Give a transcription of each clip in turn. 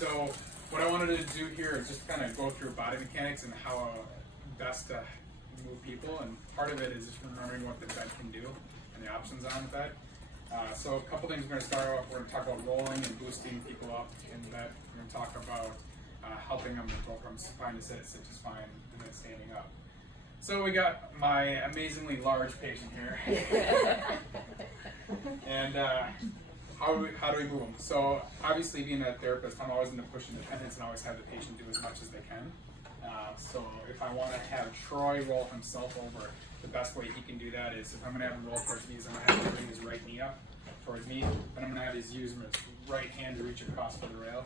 So what I wanted to do here is just kind of go through body mechanics and how best to move people, and part of it is just remembering what the bed can do and the options on the bed. So a couple things we're going to start off. We're going to talk about rolling and boosting people up in the bed. We're going to talk about helping them to go from spine to sit, sit to spine, and then standing up. So we got my amazingly large patient here. And how do we move them? So obviously, being a therapist, I'm always into push independence and always have the patient do as much as they can. So if I want to have Troy roll himself over, the best way he can do that is if I'm going to have him roll towards me, is I'm going to have him bring his right knee up towards me, and I'm going to have his use his right hand to reach across for the rail,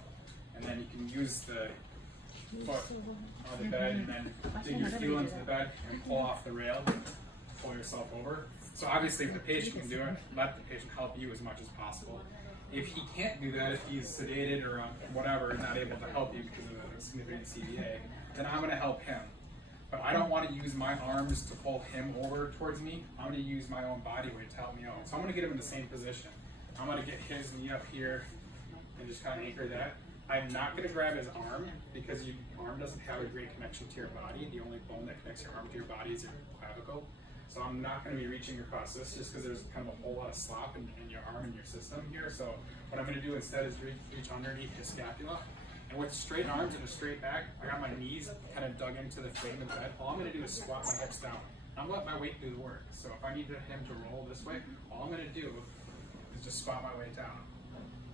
and then you can use the foot on the bed and then dig your heel into the bed and pull off the rail and pull yourself over. So obviously if the patient can do it, let the patient help you as much as possible. If he can't do that, if he's sedated or whatever and not able to help you because of a significant CVA, then I'm going to help him. But I don't want to use my arms to pull him over towards me. I'm going to use my own body weight to help me out. So I'm going to get him in the same position. I'm going to get his knee up here and just kind of anchor that. I'm not going to grab his arm because your arm doesn't have a great connection to your body. The only bone that connects your arm to your body is your clavicle. So I'm not going to be reaching across this just because there's kind of a whole lot of slop in your arm and your system here. So what I'm going to do instead is reach underneath his scapula. And with straight arms and a straight back, I got my knees kind of dug into the frame of the bed. All I'm going to do is squat my hips down. I'm going to let my weight do the work. So if I need him to roll this way, all I'm going to do is just squat my weight down.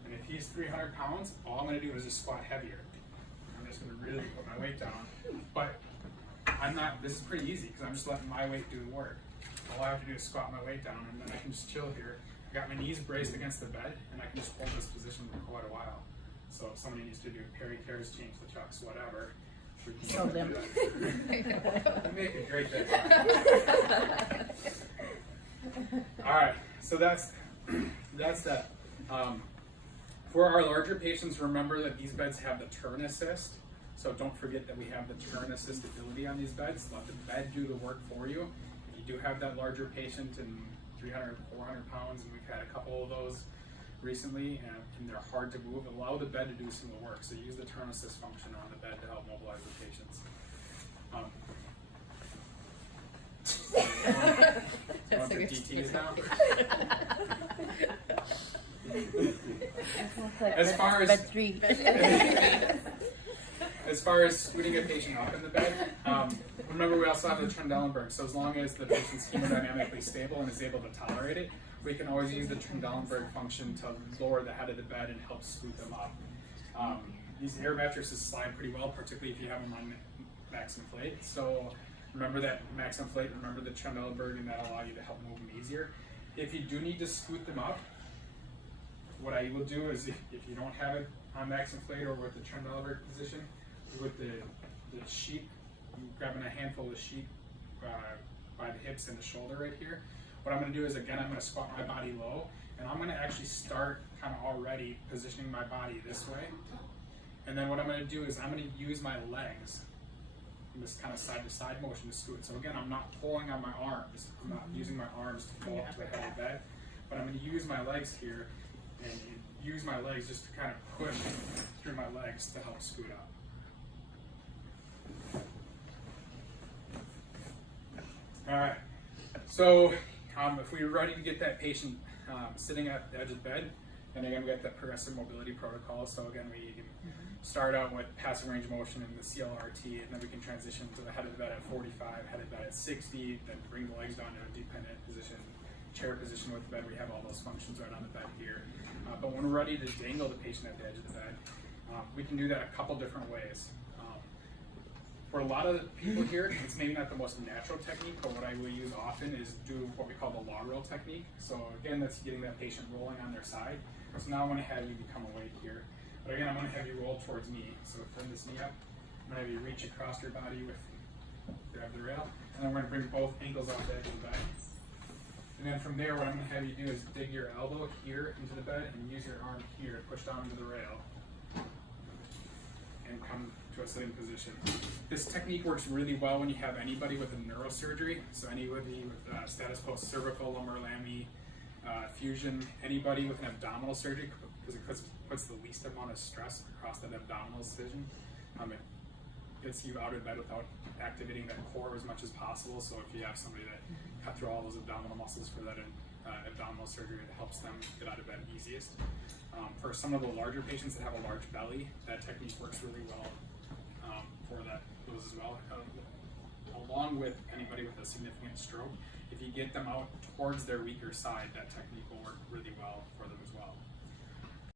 And if he's 300 pounds, all I'm going to do is just squat heavier. I'm just going to really put my weight down. But this is pretty easy because I'm just letting my weight do the work. All I have to do is squat my weight down, and then I can just chill here. I got my knees braced against the bed, and I can just hold this position for quite a while. So if somebody needs to do peri-cares, change the chucks, whatever, we can Show them. You make a great bed. All right, so that's that. For our larger patients, remember that these beds have the turn assist. So don't forget that we have the turn assist ability on these beds. Let the bed do the work for you. If you do have that larger patient and 300, 400 pounds, and we've had a couple of those recently, and they're hard to move, allow the bed to do some of the work. So use the turn assist function on the bed to help mobilize the patients. Want the DTs now? As far as scooting a patient up in the bed, remember we also have the Trendelenburg. So as long as the patient's hemodynamically stable and is able to tolerate it, we can always use the Trendelenburg function to lower the head of the bed and help scoot them up. These air mattresses slide pretty well, particularly if you have them on max inflate. So remember that max inflate, remember the Trendelenburg, and that'll allow you to help move them easier. If you do need to scoot them up, what I will do is if you don't have it on max inflate or with the Trendelenburg position, with the sheet, grabbing a handful of sheet by the hips and the shoulder right here. What I'm going to do is, again, I'm going to squat my body low, and I'm going to actually start kind of already positioning my body this way. And then what I'm going to do is I'm going to use my legs in this kind of side-to-side motion to scoot. So again, I'm not pulling on my arms. I'm not using my arms to pull up to the head of the bed, but I'm going to use my legs here and use my legs just to kind of push through my legs to help scoot up. All right, so if we're ready to get that patient sitting at the edge of the bed, and again, we got that progressive mobility protocol. So again, we can start out with passive range motion and the CLRT, and then we can transition to the head of the bed at 45, head of the bed at 60, then bring the legs down to a dependent position, chair position with the bed. We have all those functions right on the bed here. But when we're ready to dangle the patient at the edge of the bed, we can do that a couple different ways. For a lot of the people here, it's maybe not the most natural technique, but what I will use often is do what we call the log roll technique. So again, that's getting that patient rolling on their side. So now I'm going to have you become awake here. But again, I'm going to have you roll towards me. So turn this knee up. I'm going to have you reach across your body with, grab the rail, and then we're going to bring both ankles off the edge of the bed. And then from there, what I'm going to have you do is dig your elbow here into the bed and use your arm here to push down into the rail and come to a sitting position. This technique works really well when you have anybody with a neurosurgery, so anybody with status post cervical, lumbar lami, fusion, anybody with an abdominal surgery, because it puts puts the least amount of stress across that abdominal incision. It gets you out of bed without activating that core as much as possible. So if you have somebody that cut through all those abdominal muscles for that abdominal surgery, it helps them get out of bed easiest. For some of the larger patients that have a large belly, that technique works really well for those as well. Along with anybody with a significant stroke, if you get them out towards their weaker side, that technique will work really well for them as well.